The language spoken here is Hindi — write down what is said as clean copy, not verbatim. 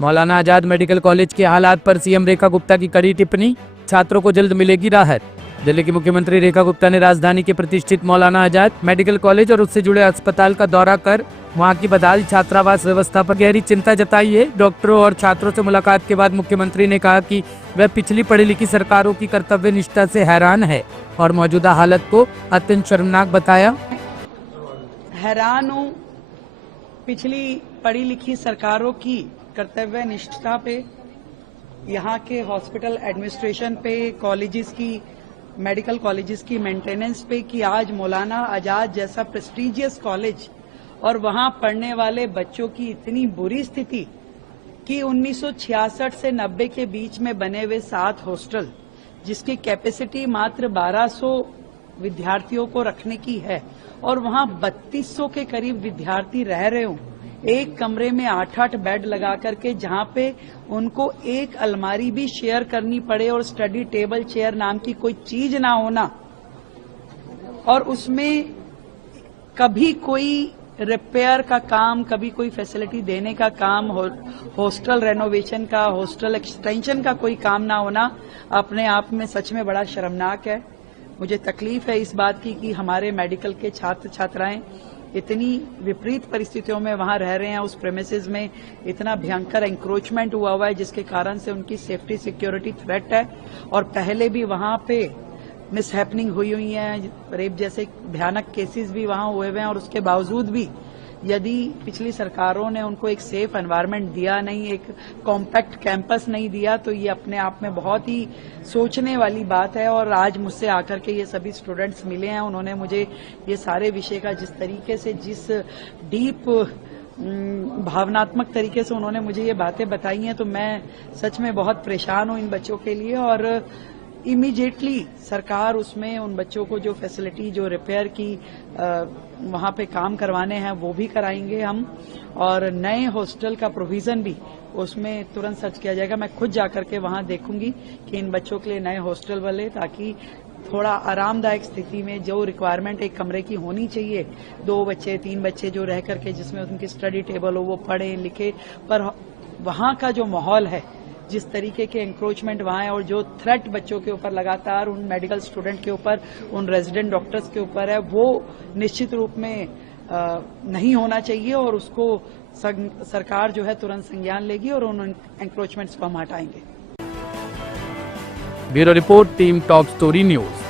मौलाना आजाद मेडिकल कॉलेज के हालात पर सीएम रेखा गुप्ता की कड़ी टिप्पणी, छात्रों को जल्द मिलेगी राहत। दिल्ली की मुख्यमंत्री रेखा गुप्ता ने राजधानी के प्रतिष्ठित मौलाना आजाद मेडिकल कॉलेज और उससे जुड़े अस्पताल का दौरा कर वहां की बदहाल छात्रावास व्यवस्था पर गहरी चिंता जताई है। डॉक्टरों और छात्रों से मुलाकात के बाद मुख्यमंत्री ने कहा कि वह पिछली पढ़ी लिखी सरकारों की कर्तव्य निष्ठा से हैरान है और मौजूदा हालत को अत्यंत शर्मनाक बताया। हैरान हूँ पिछली पढ़ी लिखी सरकारों की कर्तव्य निष्ठा पे, यहाँ के हॉस्पिटल एडमिनिस्ट्रेशन पे, कॉलेजेस की, मेडिकल कॉलेजेस की मेंटेनेंस पे कि आज मौलाना आजाद जैसा प्रेस्टीजियस कॉलेज और वहां पढ़ने वाले बच्चों की इतनी बुरी स्थिति कि 1966 से 90 के बीच में बने हुए 7 हॉस्टल जिसकी कैपेसिटी मात्र 1200 विद्यार्थियों को रखने की है और वहां 3200 के करीब विद्यार्थी रह रहे हों, एक कमरे में 8-8 बेड लगा करके, जहां पे उनको एक अलमारी भी शेयर करनी पड़े और स्टडी टेबल चेयर नाम की कोई चीज ना होना, और उसमें कभी कोई रिपेयर का काम, कभी कोई फैसिलिटी देने का काम, हॉस्टल रेनोवेशन का, हॉस्टल एक्सटेंशन का कोई काम ना होना अपने आप में सच में बड़ा शर्मनाक है। मुझे तकलीफ है इस बात की कि हमारे मेडिकल के छात्र छात्राएं इतनी विपरीत परिस्थितियों में वहां रह रहे हैं। उस प्रेमिसेस में इतना भयंकर एंक्रोचमेंट हुआ है जिसके कारण से उनकी सेफ्टी सिक्योरिटी थ्रेट है और पहले भी वहां पे मिसहैपनिंग हुई है, रेप जैसे भयानक केसेस भी वहां हुए हैं और उसके बावजूद भी यदि पिछली सरकारों ने उनको एक सेफ एनवायरनमेंट दिया नहीं, एक कॉम्पैक्ट कैंपस नहीं दिया, तो ये अपने आप में बहुत ही सोचने वाली बात है। और आज मुझसे आकर के ये सभी स्टूडेंट्स मिले हैं, उन्होंने मुझे ये सारे विषय का जिस तरीके से, जिस डीप भावनात्मक तरीके से उन्होंने मुझे ये बातें बताई हैं, तो मैं सच में बहुत परेशान हूँ इन बच्चों के लिए। और इमीडिएटली सरकार उसमें उन बच्चों को जो फैसिलिटी, जो रिपेयर की वहां पे काम करवाने हैं वो भी कराएंगे हम, और नए हॉस्टल का प्रोविजन भी उसमें तुरंत सर्च किया जाएगा। मैं खुद जाकर के वहां देखूंगी कि इन बच्चों के लिए नए हॉस्टल वाले, ताकि थोड़ा आरामदायक स्थिति में जो रिक्वायरमेंट एक कमरे की होनी चाहिए, 2 बच्चे 3 बच्चे जो रह करके जिसमें उनकी स्टडी टेबल हो, वो पढ़े लिखे, पर वहां का जो माहौल है, जिस तरीके के एंक्रोचमेंट वहां है और जो थ्रेट बच्चों के ऊपर लगातार उन मेडिकल स्टूडेंट के ऊपर, उन रेजिडेंट डॉक्टर्स के ऊपर है, वो निश्चित रूप में नहीं होना चाहिए और उसको सरकार जो है तुरंत संज्ञान लेगी और उन एंक्रोचमेंट्स को हम हटाएंगे। Bureau report, team top story news.